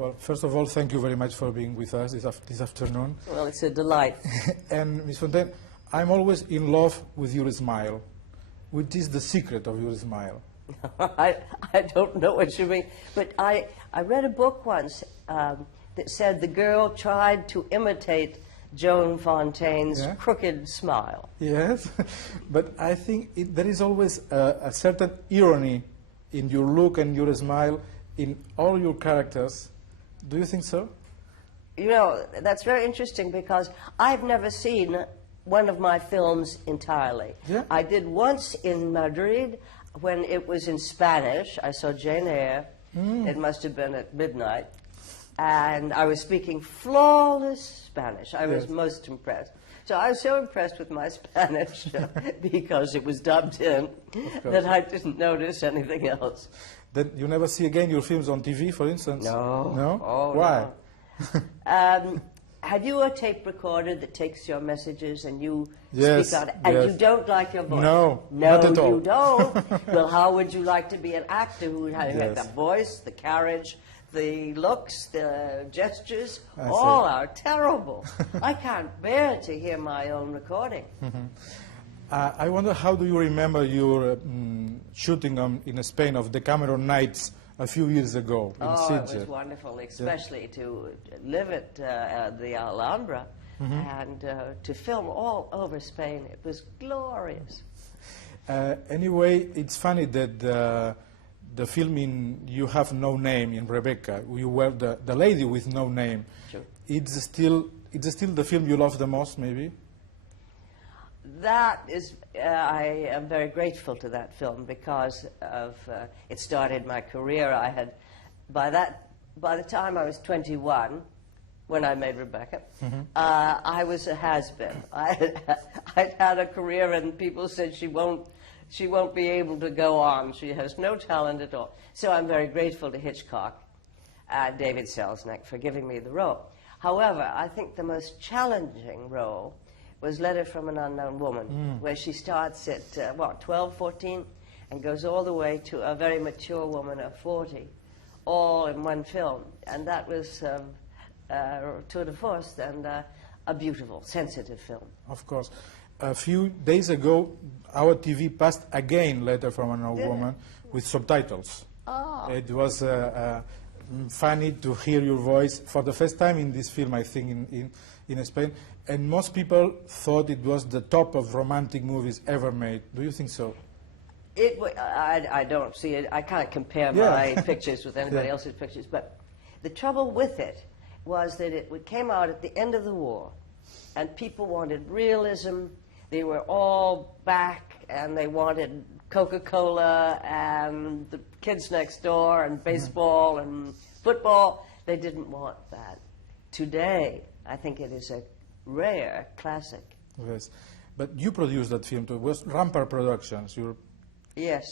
Well, first of all, thank you very much for being with us this afternoon. Well, it's a delight. And Ms. Fontaine, I'm always in love with your smile. Which is the secret of your smile? I don't know what you mean, but I read a book once that said the girl tried to imitate Joan Fontaine's crooked smile. Yes, but I think there is always a certain irony in your look and your smile in all your characters. Do you think so? You know, that's very interesting because I've never seen one of my films entirely. Yeah. I did once in Madrid when it was in Spanish. I saw Jane Eyre. It must have been at midnight. And I was speaking flawless Spanish. I was most impressed. So I was so impressed with my Spanish because it was dubbed in that I didn't notice anything else. Then you never see again your films on TV, for instance? No. No? Oh, why? No. Have you a tape recorder that takes your messages and you Yes, speak out, and yes. you don't like your voice? No, no, not at all. you don't. Well, how would you like to be an actor who had Yes. the voice, the carriage, the looks, the gestures? I All see. are terrible. I can't bear to hear my own recording. I wonder, how do you remember your shooting in Spain of the Cameron Nights a few years ago in Oh, Sitges? it was wonderful, especially to live at the Alhambra and to film all over Spain. It was glorious. Anyway, it's funny that the film in You Have No Name in Rebecca, you were the lady with no name. Sure. It's still the film you love the most, maybe? That is, I am very grateful to that film because of it started my career. I had, by the time I was 21, when I made Rebecca, I was a has-been. I'd had a career, and people said she won't be able to go on. She has no talent at all. So I'm very grateful to Hitchcock and David Selznick for giving me the role. However, I think the most challenging role was Letter from an Unknown Woman, where she starts at, 12, 14, and goes all the way to a very mature woman of 40, all in one film. And that was tour de force and a beautiful, sensitive film. Of course. A few days ago, our TV passed again Letter from an Unknown Woman with subtitles. Oh. It was funny to hear your voice for the first time in this film, I think, in Spain. And most people thought it was the top of romantic movies ever made. Do you think so? I don't see it. I can't compare my pictures with anybody else's pictures. But the trouble with it was that it came out at the end of the war, and people wanted realism. They were all back, and they wanted Coca-Cola and the kids next door and baseball and football. They didn't want that. Today, I think it is a rare classic. Yes. But you produced that film too. It was Rampart Productions. Yes.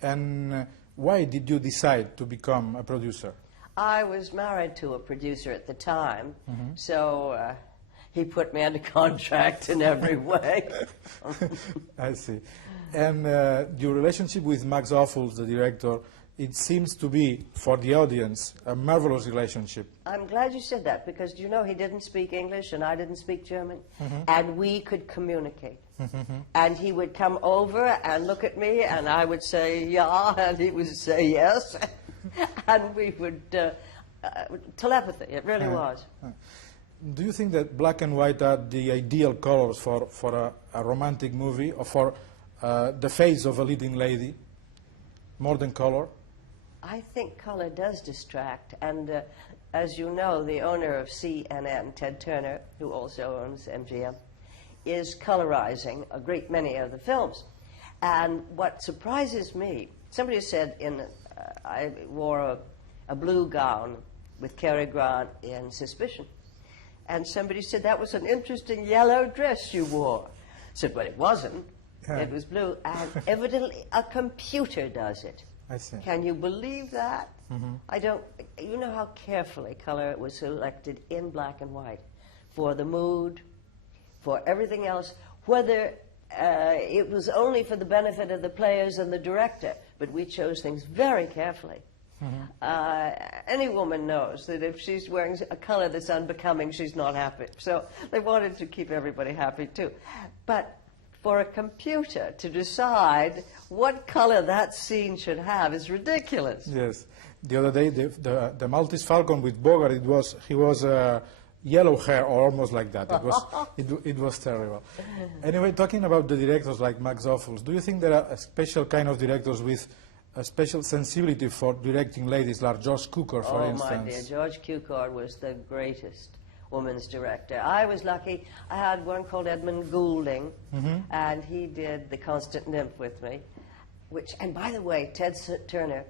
And why did you decide to become a producer? I was married to a producer at the time, so he put me under contract in every way. I see. And your relationship with Max Ophuls, the director, it seems to be, for the audience, a marvelous relationship. I'm glad you said that, because you know he didn't speak English and I didn't speak German, and we could communicate. And he would come over and look at me, and I would say, yeah, and he would say yes, and we would, telepathy, it really was. Do you think that black and white are the ideal colors for a romantic movie, or for the face of a leading lady, more than color? I think color does distract, and as you know, the owner of CNN, Ted Turner, who also owns MGM, is colorizing a great many of the films. And what surprises me, somebody said I wore a blue gown with Cary Grant in Suspicion, and somebody said, that was an interesting yellow dress you wore. I said, well, it wasn't. It was blue, and evidently a computer does it. I see. Can you believe that? I don't, you know how carefully color was selected in black and white for the mood, for everything else, whether it was only for the benefit of the players and the director, but we chose things very carefully. Any woman knows that if she's wearing a color that's unbecoming, she's not happy. So they wanted to keep everybody happy too. But for a computer to decide what color that scene should have is ridiculous. Yes. The other day, the Maltese Falcon with Bogart, he was yellow hair, or almost like that. It was terrible. Anyway, talking about the directors like Max Ophuls, do you think there are a special kind of directors with a special sensibility for directing ladies, like George Cukor, for instance? Oh, my dear, George Cukor was the greatest woman's director. I was lucky. I had one called Edmund Goulding, and he did The Constant Nymph with me, and by the way, Ted Turner,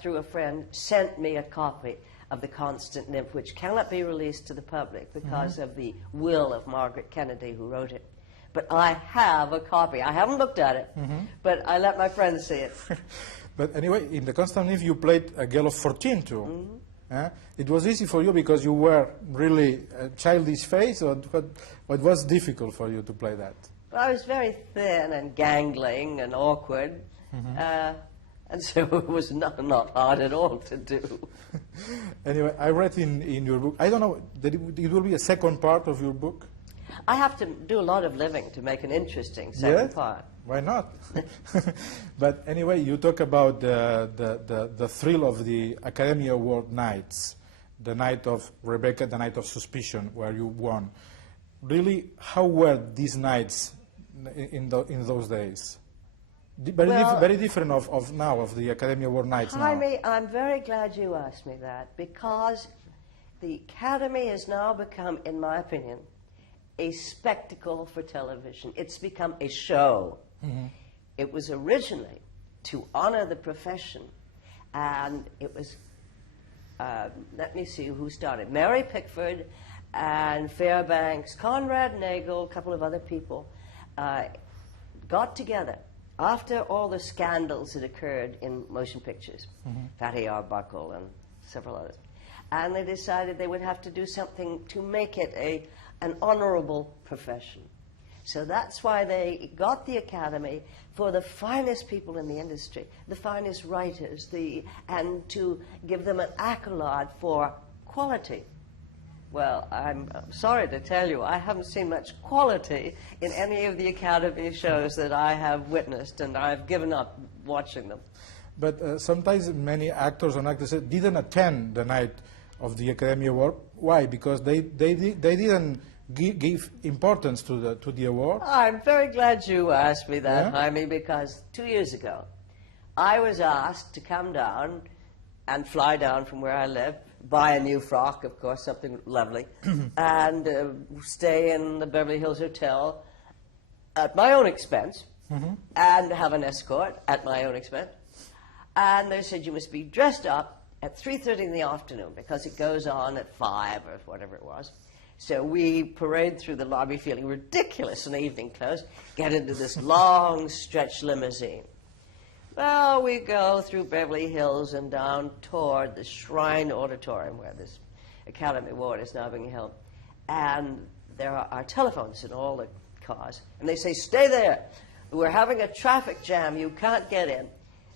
through a friend, sent me a copy of The Constant Nymph, which cannot be released to the public because of the will of Margaret Kennedy, who wrote it. But I have a copy. I haven't looked at it, but I let my friends see it. But anyway, in The Constant Nymph, you played a girl of 14 too. It was easy for you because you were really a childish face, or what was difficult for you to play that? Well, I was very thin and gangling and awkward, and so it was not hard at all to do. Anyway, I read in your book, I don't know, that it will be a second part of your book? I have to do a lot of living to make an interesting second part. Why not? But anyway, you talk about the thrill of the Academy Award nights, the night of Rebecca, the night of Suspicion, where you won. Really, how were these nights in those days? Very different of now, of the Academy Award nights now. Jaime, I'm very glad you asked me that, because the Academy has now become, in my opinion, a spectacle for television. It's become a show. It was originally to honor the profession, and it was, let me see who started, Mary Pickford and Fairbanks, Conrad Nagel, a couple of other people, got together after all the scandals that occurred in motion pictures, Fatty Arbuckle and several others, and they decided they would have to do something to make it an honorable profession. So that's why they got the Academy for the finest people in the industry, the finest writers, and to give them an accolade for quality. Well, I'm sorry to tell you, I haven't seen much quality in any of the Academy shows that I have witnessed, and I've given up watching them. But sometimes many actors and actresses didn't attend the night of the Academy Award. Why? Because they didn't give importance to the award. I'm very glad you asked me that, Jaime, because 2 years ago, I was asked to come down and fly down from where I live, buy a new frock, of course, something lovely, and stay in the Beverly Hills Hotel at my own expense, and have an escort at my own expense. And they said, you must be dressed up at 3:30 in the afternoon, because it goes on at 5 or whatever it was. So we parade through the lobby feeling ridiculous in evening clothes, get into this long stretch limousine. Well, we go through Beverly Hills and down toward the Shrine Auditorium where this Academy Award is now being held. And there are telephones in all the cars. And they say, stay there. We're having a traffic jam. You can't get in.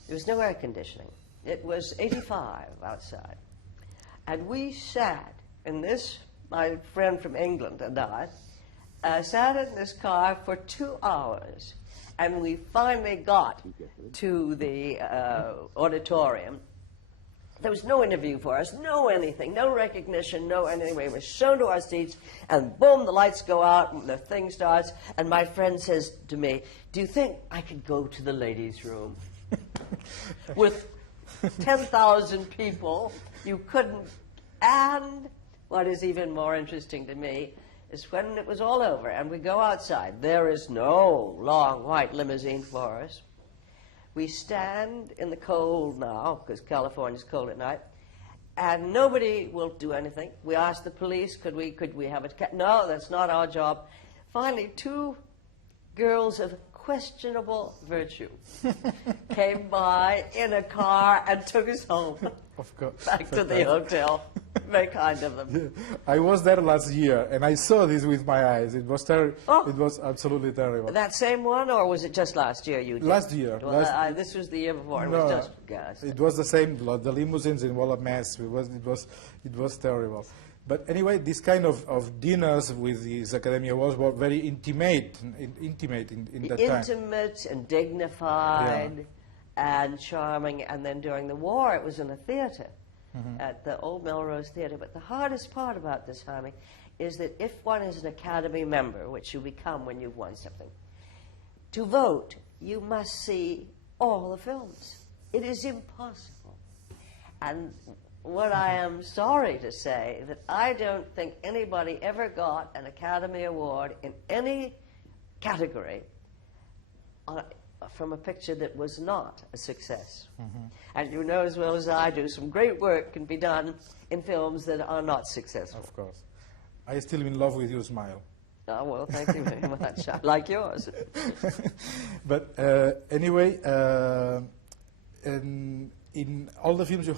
There was no air conditioning. It was 85 outside. And we sat in this, my friend from England and I, sat in this car for 2 hours. And we finally got to the auditorium. There was no interview for us, no anything, no recognition, no anything. We were shown to our seats, and boom, the lights go out, and the thing starts, and my friend says to me, do you think I could go to the ladies' room? With 10,000 people, you couldn't. And what is even more interesting to me is when it was all over and we go outside, there is no long white limousine for us. We stand in the cold now, because California's cold at night, and nobody will do anything. We ask the police, could we have a cat? No, that's not our job. Finally, 2 girls of questionable virtue came by in a car and took us home. Of course. back to the hotel. Very kind of them. I was there last year, and I saw this with my eyes. It was terrible. Oh. It was absolutely terrible. That same one, or was it just last year you did? Last year. Well, this was the year before. It was just gas. It was the same. The limousines in all a mess. It was terrible. But anyway, this kind of dinners with these Academy Awards were very intimate in that time. Intimate and dignified and charming. And then during the war, it was in a theater, at the Old Melrose Theater. But the hardest part about this, Jaime, is that if one is an Academy member, which you become when you've won something, to vote, you must see all the films. It is impossible. And what I am sorry to say, that I don't think anybody ever got an Academy Award in any category from a picture that was not a success. And you know as well as I do, some great work can be done in films that are not successful. Of course. I still in love with your smile. Oh, well, thank you very much. I like yours. But anyway, in all the films you